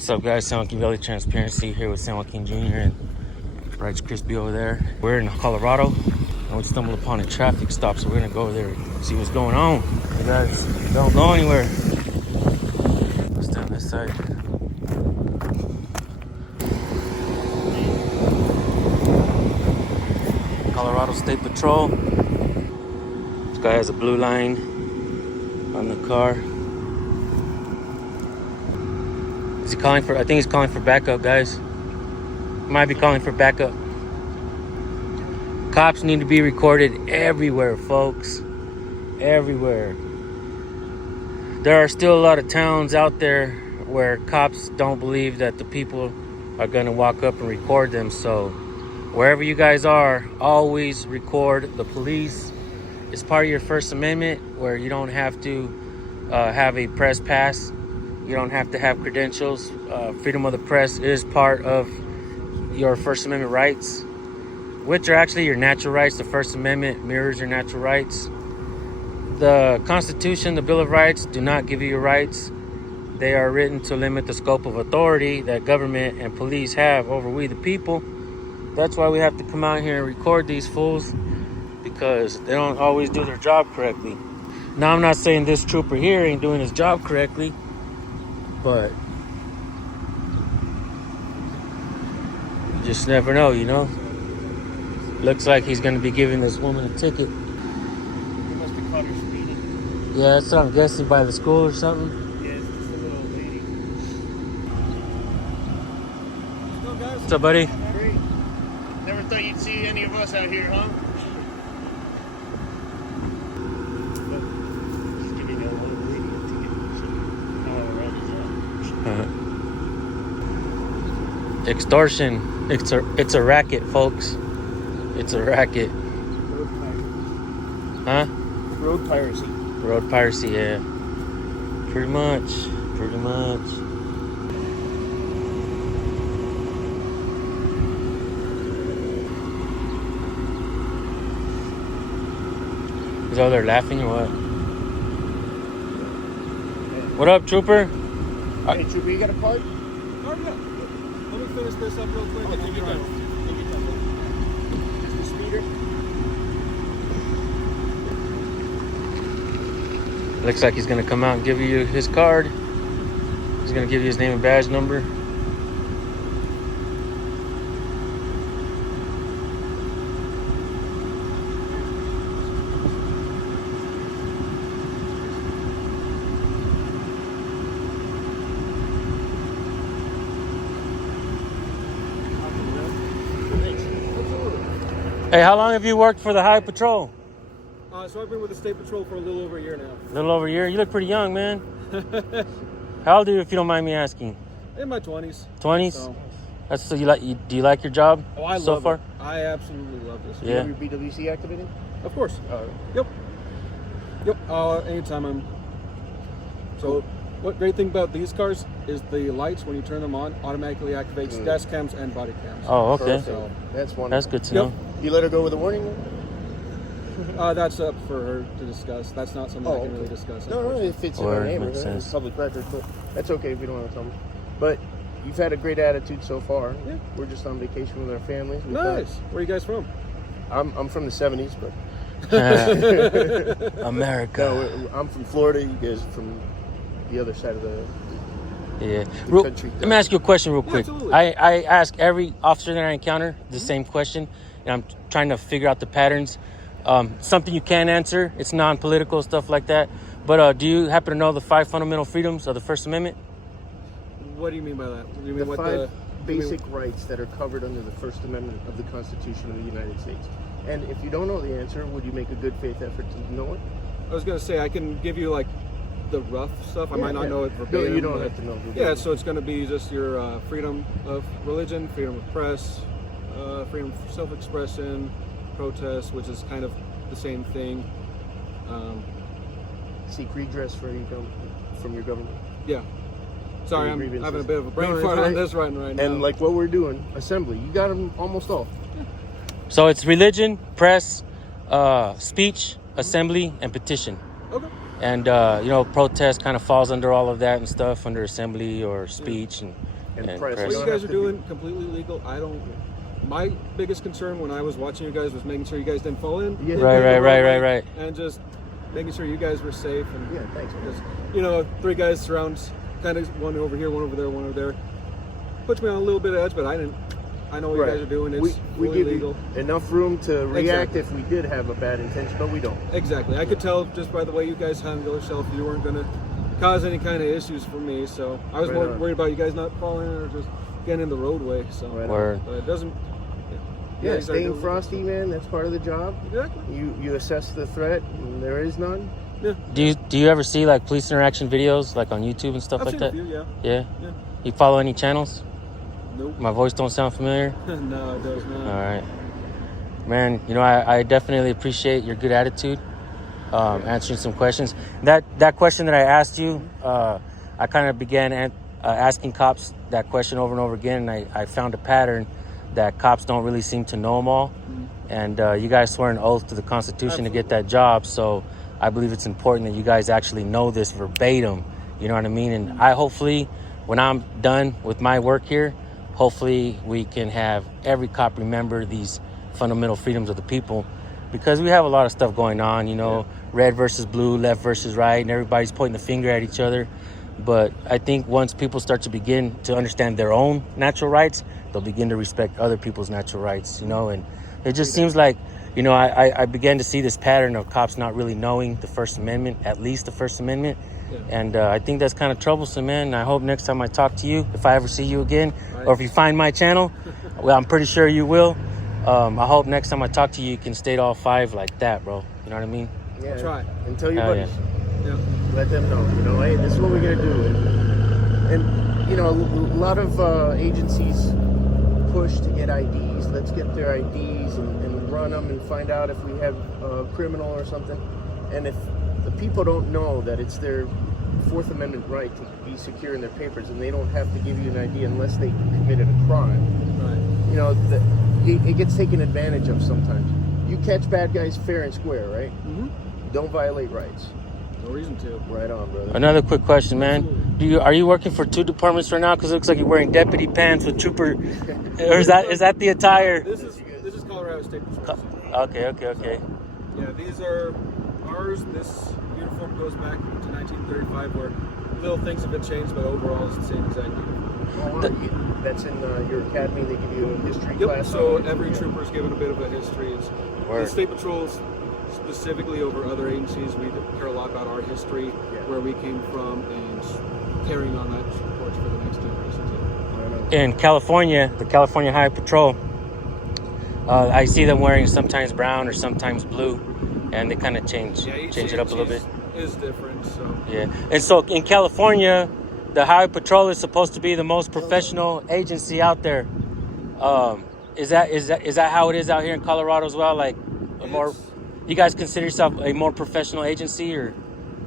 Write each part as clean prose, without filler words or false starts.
What's up, guys? ℍ𝕬𝔼 Transparency here with San Joaquin Jr. and Rice Crispy over there. We're in Colorado and we stumbled upon a traffic stop, so we're gonna go over there and see what's going on. You guys don't go anywhere. Let's down this side. Colorado State Patrol. This guy has a blue line on the car. Is he calling for, I think he's calling for backup, guys. Might be calling for backup. Cops need to be recorded everywhere, folks. Everywhere. There are still a lot of towns out there where cops don't believe that the people are gonna walk up and record them. So wherever you guys are, always record the police. It's part of your First Amendment, where you don't have to have a press pass. You don't have to have credentials. Freedom of the press is part of your First Amendment rights, which are actually your natural rights. The First Amendment mirrors your natural rights. The Constitution, the Bill of Rights, do not give you your rights. They are written to limit the scope of authority that government and police have over we the people. That's why we have to come out here and record these fools, because they don't always do their job correctly. Now, I'm not saying this trooper here ain't doing his job correctly, but you just never know, you know? Looks like he's going to be giving this woman a ticket. He must have caught her speeding. Yeah, that's what I'm guessing, by the school or something. Yeah, it's just a little lady. Let's go, guys. What's up, buddy? Great. Never thought you'd see any of us out here, huh? Just giving that little lady a ticket. Extortion. It's a racket, folks. It's a racket. Road piracy. Huh? Road piracy. Road piracy, yeah. Pretty much. Pretty much. Is over there laughing or what? What up, trooper? Hey, trooper, you got a card? Oh, yeah. Let me finish this up real quick. Oh, take your time. Take your time. That's the speeder. Looks like he's gonna come out and give you his card. He's gonna give you his name and badge number. Hey, how long have you worked for the High Patrol? So I've been with the State Patrol for a little over a year now. A little over a year. You look pretty young, man. How old are you, if you don't mind me asking? In my 20s. 20s? So. That's so do you like your job? Oh, I so love far? it. I absolutely love this. Do you Yeah. have your BWC activated? Of course. Yep. Anytime I'm. So, what great thing about these cars is the lights, when you turn them on, automatically activates dash cams and body cams. Oh, okay. Perfect. That's wonderful. That's good to know. You let her go with a warning? That's up for her to discuss. That's not something I can really discuss. No, if it's in Or our it neighborhood, makes sense. it's public record, but that's okay if you don't want to tell me. But you've had a great attitude so far. Yeah. We're just on vacation with our families. Nice. Where are you guys from? I'm from the 70s, but America. no, I'm from Florida. You guys from the other side of the Yeah. country. Let me ask you a question real quick. Absolutely. I ask every officer that I encounter the same question, and I'm trying to figure out the patterns. Something you can answer. It's non-political, stuff like that. But do you happen to know the 5 fundamental freedoms of the First Amendment? What do you mean by that? You mean The what 5 basic rights that are covered under the First Amendment of the Constitution of the United States. And if you don't know the answer, would you make a good faith effort to know it? I was going to say, I can give you like the rough stuff. I might not know it verbatim. No, you don't but- have to know. Yeah, so it's going to be just your freedom of religion, freedom of press, freedom of self-expression, protest, which is kind of the same thing. Seek redress from your government. Yeah. Sorry, I'm grievances. having a bit of a brain No, fart that's on right. this right now. And like what we're doing, assembly, you got them almost all. So it's religion, press, speech, assembly, and petition. Okay. And, protest kind of falls under all of that and stuff, under assembly or speech. And And press. What you guys are doing, completely legal. My biggest concern when I was watching you guys was making sure you guys didn't fall in. Yeah. Right. And just making sure you guys were safe. And Yeah, thanks, man. just, you know, 3 guys surrounds, kind of one over here, one over there, one over there. Puts me on a little bit of edge, but I know what you guys are doing. It's we fully give legal. you enough room to react if we did have a bad intention, but we don't. Exactly. I could tell just by the way you guys handle yourself, you weren't going to cause any kind of issues for me. So I was more worried about you guys not falling or just getting in the roadway. So, but it doesn't. Yeah, staying frosty, man. That's part of the job. Exactly. You assess the threat, and there is none. Yeah. Do you ever see like police interaction videos like on YouTube and stuff I've like seen that? A few, Yeah. You follow any channels? Nope. My voice don't sound familiar? No, it does not. All right. Man, you know, I definitely appreciate your good attitude, answering some questions. That question that I asked you, I kind of began asking cops that question over and over again, and I found a pattern that cops don't really seem to know them all. Mm-hmm. And you guys swear an oath to the Constitution to get that job, so I believe it's important that you guys actually know this verbatim. You know what I mean? And I hopefully, when I'm done with my work here, hopefully we can have every cop remember these fundamental freedoms of the people, because we have a lot of stuff going on, you know, red versus blue, left versus right, and everybody's pointing the finger at each other. But I think once people start to begin to understand their own natural rights, they'll begin to respect other people's natural rights, you know. And it just seems like, you know, I began to see this pattern of cops not really knowing the First Amendment, at least the First Amendment. Yeah. And I think that's kind of troublesome, man. And I hope next time I talk to you, if I ever see you again, or if you find my channel, well, I'm pretty sure you will. I hope next time I talk to you, you can state all 5 like that, bro. You know what I mean? Yeah. I'll try. And tell your buddies. Yeah. Let them know, you know, hey, this is what we're going to do. And, you know, a lot of agencies push to get IDs. Let's get their IDs and run them and find out if we have a criminal or something. And if the people don't know that it's their Fourth Amendment right to be secure in their papers, and they don't have to give you an ID unless they committed a crime. Right. You know, it gets taken advantage of sometimes. You catch bad guys fair and square, right? Mm-hmm. Don't violate rights. No reason to. Right on, brother. Another quick question, man. Are you working for 2 departments right now? Because it looks like you're wearing deputy pants with trooper. Or is that the attire? This is Colorado State Patrol. Okay. Yeah, these are ours. This uniform goes back to 1935, where little things have been changed, but overall it's the same exact uniform. That's in your academy. They give you a history Yep. class. So every trooper is given a bit of a history. The state patrols, specifically over other agencies, we care a lot about our history, where we came from, and carrying on that torch for the next generation too. In California, the California Highway Patrol, I see them wearing sometimes brown or sometimes blue, and they kind of change it up a little bit. Is different, so yeah. And so in California, the Highway Patrol is supposed to be the most professional agency out there. Is that how it is out here in Colorado as well? Like a more, you guys consider yourself a more professional agency, or?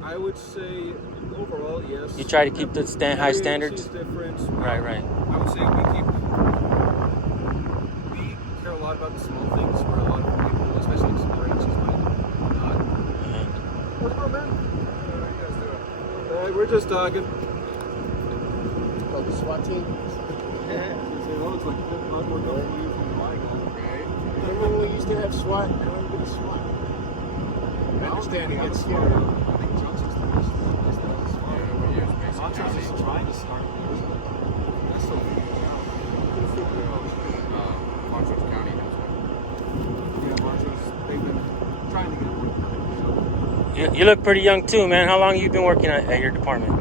I would say overall, yes. You try to keep the high standards. Different. Right. I would say we care a lot about the small things, where a lot of people, especially in some agencies, might not. What's going on, man? How are you guys doing? We're just talking. Called the SWAT team. It's like we're going to use from my gun, right? Remember when we used to have SWAT? Now everybody's SWAT. I understand it gets scared. I think Johnson's the best. Johnson's trying to start theirs, but that's still figuring it out. Montrose County has one. Yeah, Montrose, they've been trying to get one. You look pretty young too, man. How long have you been working at your department?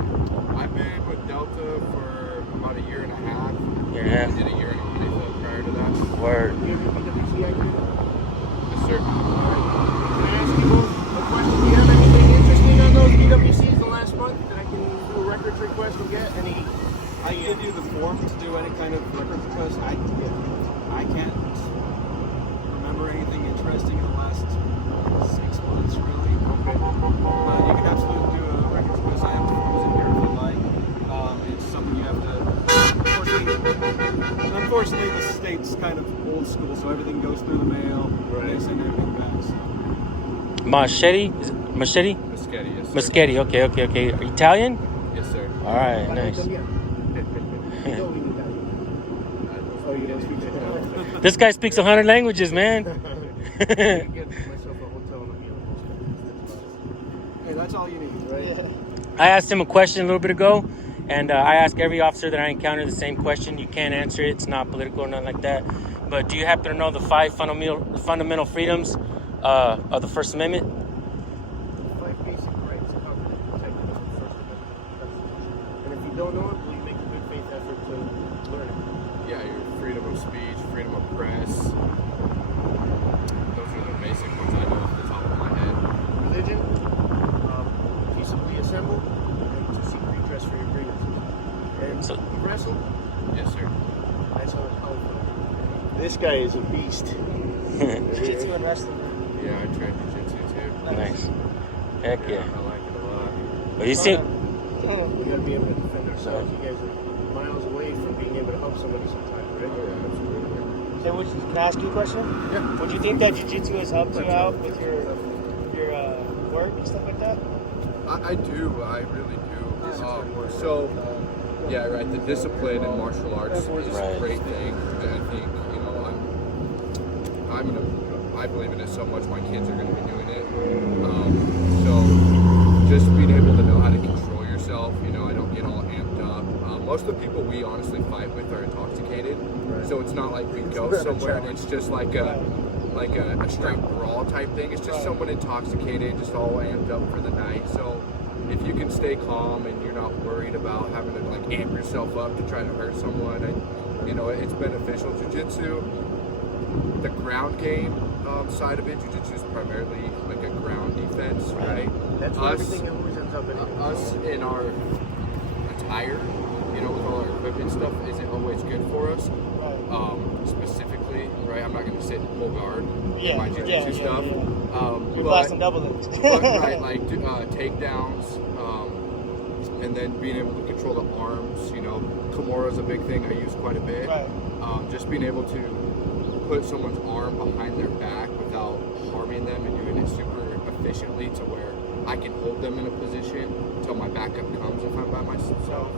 I've been with Delta for about a year and a half. Yeah. I did a year in Audit prior to that. Word. You have your PWC ID? Yes, sir. Can I ask you a question? Do you have anything interesting on those PWCs the last month that I can do a records request and get? I give you the form to do any kind of record request. I can't remember anything interesting in the last 6 months, really. Okay. But you can absolutely do a record request. I have the forms in here if you like. It's something you have to. Unfortunately, the state's kind of old school, so everything goes through the mail. Right. They send everything back. So. Machete? Is it machete? Moschetti, yes, sir. Moschetti. Okay. Italian? Yes, sir. All right. Nice. This guy speaks 100 languages, man. Get myself a hotel and a meal. Hey, that's all you need, right? Yeah. I asked him a question a little bit ago, and I ask every officer that I encounter the same question. You can't answer it. It's not political or nothing like that. But do you happen to know the 5 fundamental freedoms of the First Amendment? 5 basic rights covered and protected in the First Amendment Constitution. And if you don't know it, will you make a good faith effort to learn it? Yeah, your freedom of speech, freedom of press. Those are the basic ones I know off the top of my head. Religion, peaceably assemble, and to seek redress for your grievances. And So- you wrestle? Yes, sir. That's how it's called. This guy is a beast. Jiu-jitsu and wrestling. Yeah, I train jiu-jitsu too. Nice. Heck yeah. I like it a lot. But you see, We gotta be able to defend ourselves. You guys are miles away from being able to help somebody sometimes, right? Oh, yeah, absolutely. Hey, can I ask you a question? Yeah. Would you think that jiu-jitsu has helped you out with your work and stuff like that? I do. I really do. So, yeah, right. The discipline in martial arts is Right. a great thing. And I think, you know, I believe in it so much. My kids are going to be doing it. So, just being able to know how to control yourself. You know, I don't get all amped up. Most of the people we honestly fight with are intoxicated. Right. So it's not like we go It's somewhere and it's just like a straight brawl type thing. It's just someone intoxicated, just all amped up for the night. So if you can stay calm and you're not worried about having to like amp yourself up to try to hurt someone, you know, it's beneficial. Jiu-jitsu, the ground game side of it, jiu-jitsu is primarily like a ground defense, right? That's why everything always ends up in it. Us in our attire, you know, with all our equipment stuff, isn't always good for us. Specifically, right? I'm not going to sit full guard in my jiu-jitsu stuff. You're blasting double lips. Right, like takedowns, and then being able to control the arms. You know, Kimura is a big thing I use quite a bit. Right. Just being able to put someone's arm behind their back without harming them and doing it super efficiently to where I can hold them in a position until my backup comes if I'm by myself.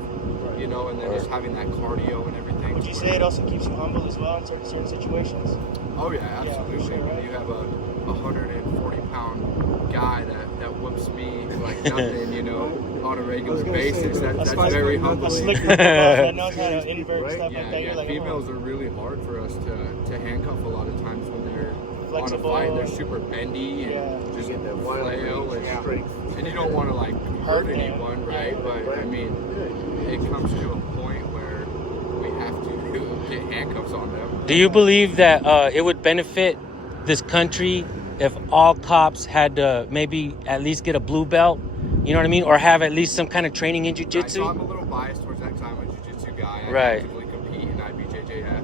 You know, and then just having that cardio and everything. Would you say it also keeps you humble as well in certain situations? Oh yeah, absolutely. Yeah, for sure, right? You have a 140-pound guy that whoops me like nothing, you know, on a regular basis. That's very A humbling. slick that knows how to invert stuff like that. Yeah, You're like, females are really hard for us to handcuff a lot of times when they're Flexible. on a fight. They're super bendy and Just just get that wild flail range and strength. and you don't want to like hurt Hurt them. anyone, right? But I mean, it comes to a point where we have to get handcuffs on them. do you believe that it would benefit this country if all cops had to maybe at least get a blue belt? You know what I mean? Or have at least some kind of training in Right, jiu-jitsu? so I'm a little biased towards that because I'm a jiu-jitsu guy. I Right. actively compete in IBJJF.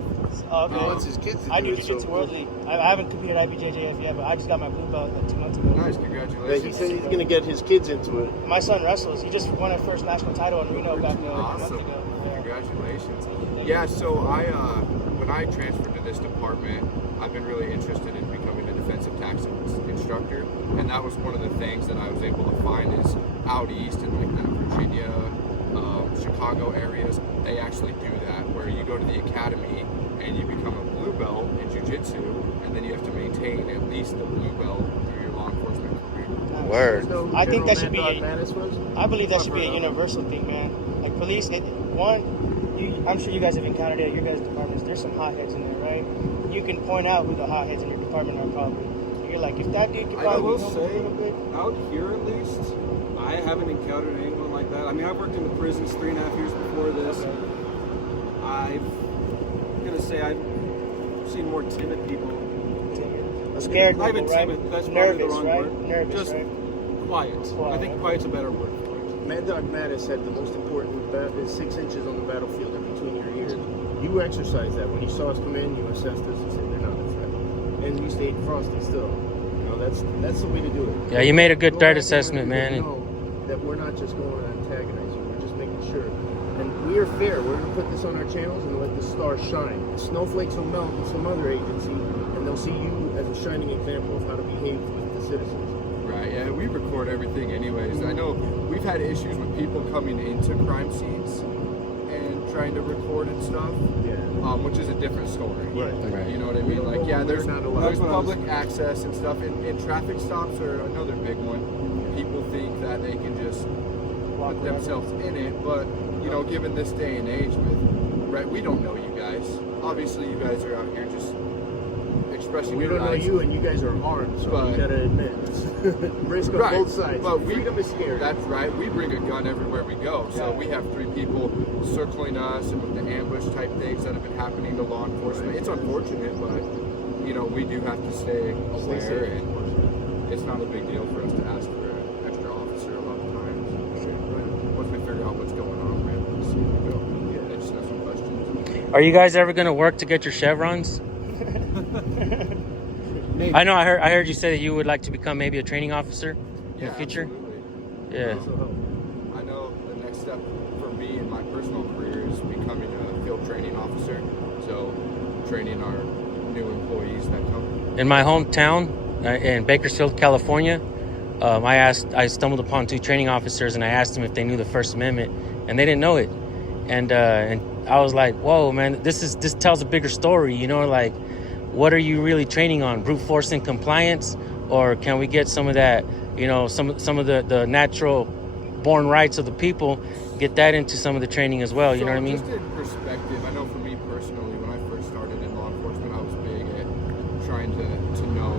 He wants his kids to I do do it. jiu-jitsu So worldly. I haven't competed at IBJJF yet, but I just got my blue belt like 2 months ago. Nice, he congratulations. said he's gonna get his kids into it. My son wrestles. He just won his first national title in Reno back a month Awesome. ago. Yeah. Congratulations. Yeah, so when I transferred to this department, I've been really interested in becoming a defensive tactics instructor, and that was one of the things that I was able to find is out east in like the Virginia, Chicago areas, they actually do that, where you go to the academy and you become a blue belt in jiu-jitsu, and then you have to maintain at least the blue belt through your law enforcement career. Word. I think that should be Mad Dog Mattis was? I believe that should be a universal thing, man. Like police, I'm sure you guys have encountered it at your guys' departments. There's some hotheads in there, right? You can point out who the hotheads in your department are probably. You're like, if that dude could I probably will help a say, little bit. out here at least, I haven't encountered anyone like that. I mean, I've worked in the prisons 3.5 years before this. Okay. I'm gonna say I've seen more timid people. Scared Not people, even right? timid, that's probably the Nervous, wrong right? word. Nervous, Just right? quiet. I think quiet's a better word for it. Mad Dog Mattis said the most important is 6 inches on the battlefield in between your ears. You exercised that. When you saw us come in, you assessed us and said they're not a threat. And you stayed frosty still. You know, that's the way to do it. Yeah, you made a good Go threat back there assessment, and man. know that we're not just going to antagonize you. We're just making sure. And we are fair. We're going to put this on our channels and let the stars shine. Snowflakes will melt in some other agency, and they'll see you as a shining example of how to behave with the citizens. Right, yeah, we record everything anyways. I know we've had issues with people coming into crime scenes and trying to record and stuff. Yeah. Which is a different story. Right. You know what I mean? Like, yeah, there's not allowed. there's public access and stuff, and traffic stops are another big one. People think that they can just put themselves in it, but you know, given this day and age, we don't know you guys. Obviously, you guys are out here just expressing We your don't know rights. you, and you guys are armed, so But- you gotta admit, it's risk on Right, both sides. but Freedom is scary. That's right. We bring a gun everywhere we go. So we have 3 people circling us, and with the ambush type things that have been happening to law enforcement. It's unfortunate, but you know, we do have to stay aware, and it's not a big deal for us to ask for an extra officer a lot of times. Once we figure out what's going on, we're able to see where we go. They just have some questions. Are you guys ever gonna work to get your chevrons? Maybe. I know. I heard you say that you would like to become maybe a training officer in the future. Absolutely. Yeah. I know the next step for me in my personal career is becoming a field training officer. So training our new employees that come. In my hometown, in Bakersfield, California, I stumbled upon 2 training officers, and I asked them if they knew the First Amendment, and they didn't know it. And I was like, "Whoa, man! This tells a bigger story, you know? Like, what are you really training on? Brute force and compliance, or can we get some of that, you know, some of the natural born rights of the people, get that into some of the training as well? You know what I mean?" Just in perspective, I know for me personally, when I first started in law enforcement, I was big at trying to know,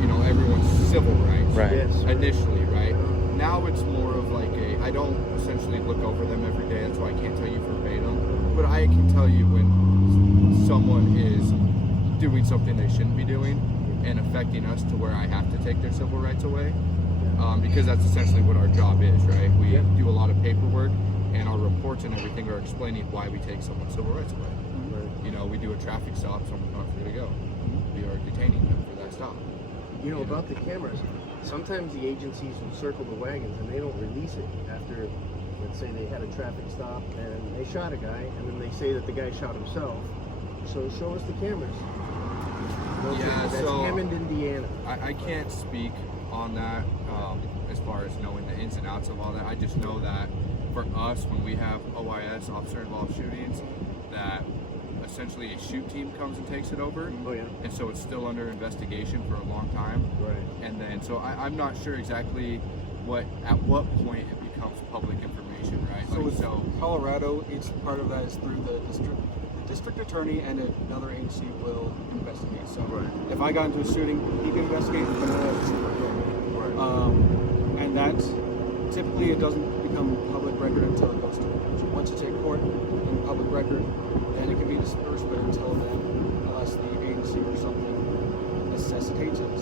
you know, everyone's civil rights. Right. Yes. Initially, right? Now it's more of like I don't essentially look over them every day, and so I can't tell you verbatim, but I can tell you when someone is doing something they shouldn't be doing and affecting us to where I have to take their civil rights away, because that's essentially what our job is, right? We do a lot of paperwork, and our reports and everything are explaining why we take someone's civil rights away. You know, we do a traffic stop, someone's not free to go. We are detaining them for that stop. You know, about the cameras, sometimes the agencies will circle the wagons and they don't release it after, let's say they had a traffic stop and they shot a guy, and then they say that the guy shot himself. So show us the cameras. That's so Hammond, Indiana. I can't speak on that as far as knowing the ins and outs of all that. I just know that for us, when we have OIS, officer involved shootings, that essentially a shoot team comes and takes it over. Oh yeah. And so it's still under investigation for a long time. Right. And then, so I'm not sure exactly at what point it becomes public information, right? So Like, with Colorado, each part of that is through the district attorney, and another agency will investigate. So if I got into a shooting, he can investigate, but another agency will. And that typically it doesn't become public record until it goes to court. So once it's a court and public record, then it can be dispersed, but until then, unless the agency or something necessitates it.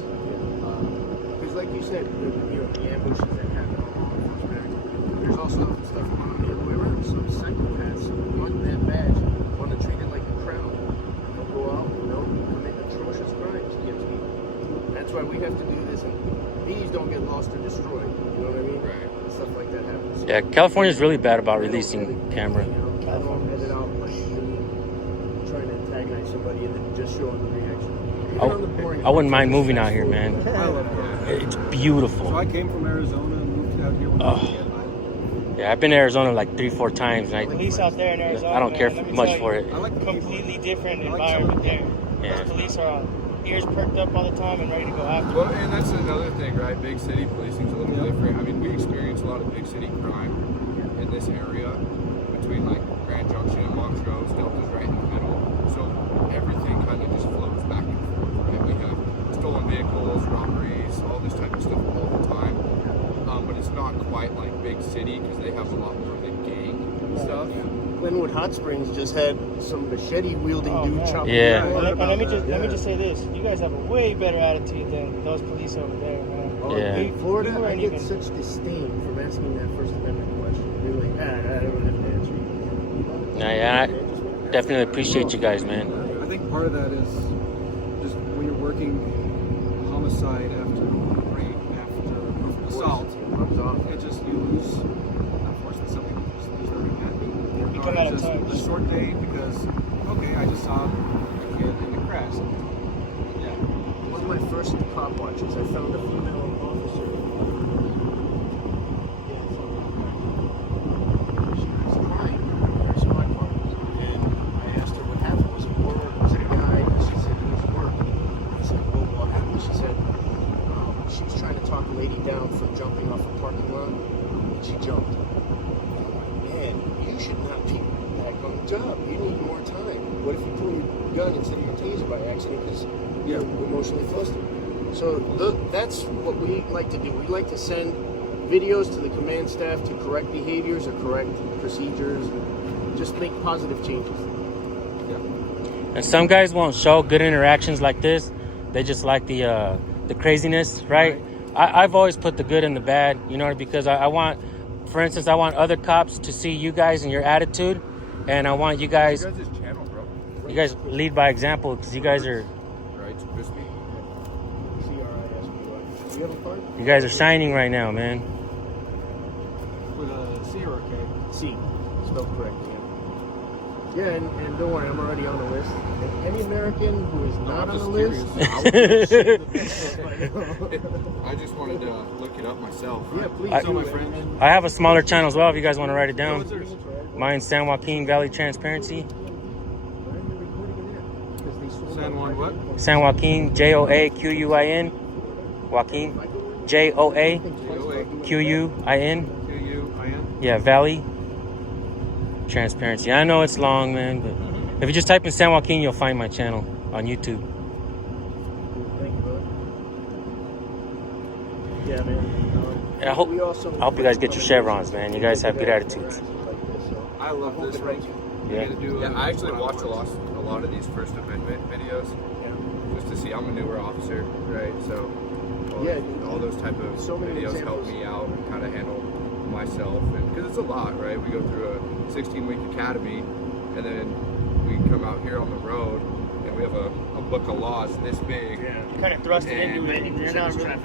Because like you said, the ambushes that happen on law enforcement activity, there's also stuff going on the other way around. Some psychopaths want that badge, want to treat it like a crown. And they'll go out and they'll commit atrocious crimes against people. That's why we have to do this, and these don't get lost or destroyed. You know what I mean? Right. Stuff like that happens. Yeah, California's really bad about releasing camera. I don't edit out trying to antagonize somebody and then just showing the reaction. Even on the boring I wouldn't mind parts, moving out here, man. I love it. It's So beautiful. I came from Arizona and moved out here when I was a kid. Yeah, I've been to Arizona like 3-4 times, and Police out there in Arizona, I don't care man, let me much tell for you, it. I like the completely different I like environment there. Yeah. Those police are ears perked up all the time and ready to go after. Well, and that's another thing, right? Big city policing's a little different. I mean, we experience a lot of big city crime in this area between like Grand Junction and Montrose. Delta's right in the middle, so everything kind of just flows back and forth, right? We have stolen vehicles, robberies, all this type of stuff all the time. But it's not quite like big city because they have a lot more of the gang stuff. Glenwood Hot Springs just had some machete-wielding dude man. chopping. Yeah. people And up let me about let me that. just say this: you guys have a way better attitude than those police over there, man. Oh, Yeah. in Florida, You I weren't get even- such disdain from asking that First Amendment question. They're like, I don't have to answer you. Nah, yeah, I definitely appreciate you guys, man. I think part of that is just when you're working homicide after rape, after assault, it just, you lose, unfortunately, some people just lose their humanity. You Or come out it's of just touch. a short day because, okay, I just saw a kid in a crash. Yeah. One of my first cop watches, I found a female officer. She was crying in her squad car. jumped. I'm like, man, you should not be back on the job. You need more time. What if you pull your gun instead of your taser by accident because you're emotionally flustered? So that's what we like to do. We like to send videos to the command staff to correct behaviors or correct procedures, and just make positive changes. And some guys won't show good interactions like this. They just like the craziness, right? I've always put the good and the bad, you know, because I want, for instance, I want other cops to see you guys and your attitude, and I want you guys. You guys' channel, bro. You guys lead by example because you guys are. Right, just me. CRISPY. Do you have a card? You guys are shining right now, man. With a C or a K? C, spelled correctly. Yeah, and don't worry, I'm already on the list. And any American who is not on the list, I just wanted to look it up myself. yeah, please. I- do, my and- friends. and- I have a smaller channel as well if you guys want to write it down. What's yours? Mine's ℍ𝕬⁄ Valley Transparency. San Juan what? ℍ𝕬⁄ JOAQUIN. Joaquin. JOAQUIN. Q-U-I-N? Yeah, Valley Transparency. I know it's long, man, but if you just type in San Joaquin, you'll find my channel on YouTube. Thank you, brother. Yeah, man. And I hope you guys get your chevrons, man. You guys have good attitudes. I love this, right? Yeah. Yeah, I actually watched a lot of these First Amendment videos just to see. I'm a newer officer, right? So all those type of so many videos help examples. me out and kind of handle myself, and because it's a lot, right? We go through a 16-week academy, and then we come out here on the road, and we have a book of laws this big. Yeah. You kind of thrust it into it. You're not really.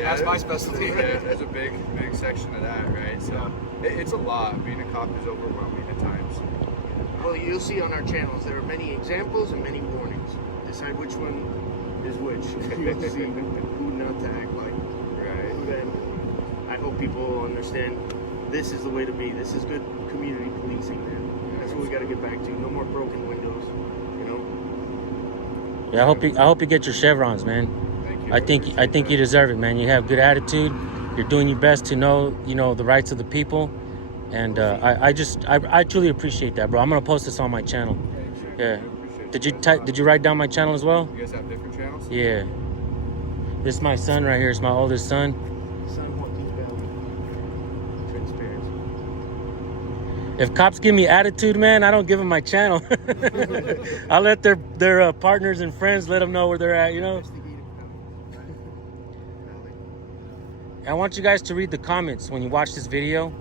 That's my specialty. There's a big section of that, right? So it's a lot. Being a cop is overwhelming at times. Well, you'll see on our channels there are many examples and many warnings. Decide which one is which. You'll see who not to act like. Right. Who then. I hope people understand this is the way to be. This is good community policing, man. That's what we got to get back to. No more broken windows, you know. Yeah, I hope you get your chevrons, man. Thank you. I think you deserve it, man. You have good attitude. You're doing your best to know, you know, the rights of the people, and I truly appreciate that, bro. I'm gonna post this on my channel. Yeah. Did you write down my channel as well? You guys have different channels? Yeah. This is my son right here. It's my oldest son. San Joaquin Valley. Transparency. If cops give me attitude, man, I don't give them my channel. I let their partners and friends let them know where they're at, you know. I want you guys to read the comments when you watch this video,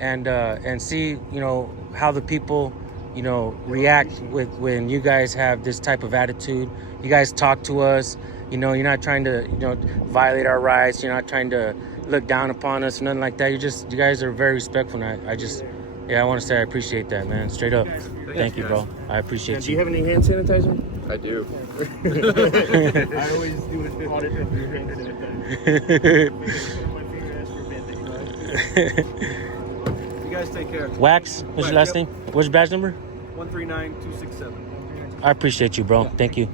and see, you know, how the people, you know, react when you guys have this type of attitude. You guys talk to us, you know. You're not trying to, you know, violate our rights. You're not trying to look down upon us, nothing like that. You guys are very respectful, and I want to say I appreciate that, man. Straight up. Thank you, bro. I appreciate Do you have any hand sanitizer? I do. I always do an audit of your hand sanitizer. My finger has forbid that you You guys take care. Wax, what's your last name? What's your badge number? 139267. I appreciate you, bro. Thank you.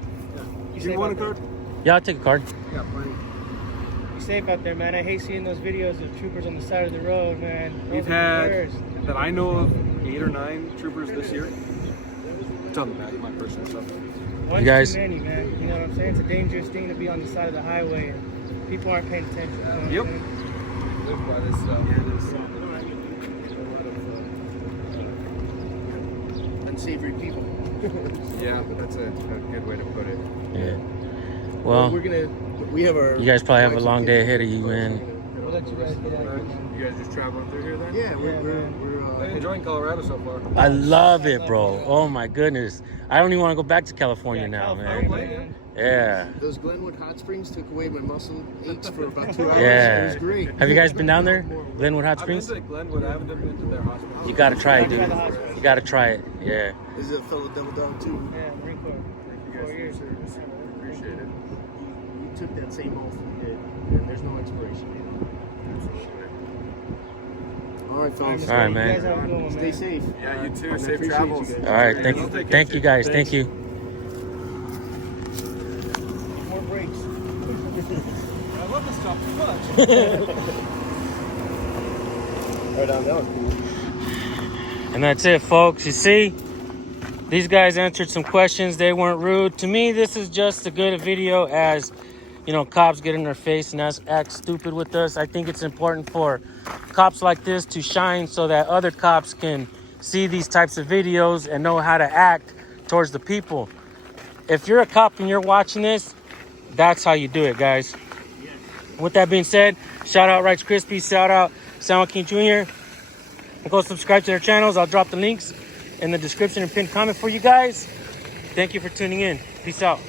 Do you want a card? Yeah, I'll take a card. Yeah, plenty. Be safe out there, man. I hate seeing those videos of troopers on the side of the road, man. We've Those are the had, worst. that I know of, 8 or 9 troopers this year. It's on the back of my personal stuff. One You guys- too many, man. You know what I'm saying? It's a dangerous thing to be on the side of the highway and people aren't paying attention. You know what I'm Yep. saying? Live by this stuff. unsavory people. Yeah, that's a good way to put it. Yeah. Well, we have our. you guys probably have a long day ahead of you, man. We'll let you guys get out. You guys just traveling through here then? Yeah, we're Enjoying Colorado so far. I love it, bro. Oh my goodness. I don't even want to go back to California now, man. Yeah. Those Glenwood hot springs took away my muscle aches for about 2 hours. Yeah. It was great. Have you guys been down there? Glenwood Hot I've been Springs? to Glenwood. I haven't been to their hospital. You gotta try it, dude. You gotta try it. Yeah. This is a fellow devil dog too. Yeah, Marine Corps. Thank you guys for your service. Appreciate it. You took that same oath you did, and there's no expiration date. Absolutely. All right, fellas. All right, man. You guys have a good one, Stay man. safe. Yeah, you too. I Safe appreciate travels. you guys. All right. Thank you guys. Thank you. More breaks. I love this stuff too much. Right on, that was cool. And that's it, folks. You see, these guys answered some questions. They weren't rude. To me, this is just as good a video as, you know, cops get in their face and act stupid with us. I think it's important for cops like this to shine so that other cops can see these types of videos and know how to act towards the people. If you're a cop and you're watching this, that's how you do it, guys. With that being said, shout out Rice Krispies, shout out San Joaquin Jr. Go subscribe to their channels. I'll drop the links in the description and pinned comment for you guys. Thank you for tuning in. Peace out.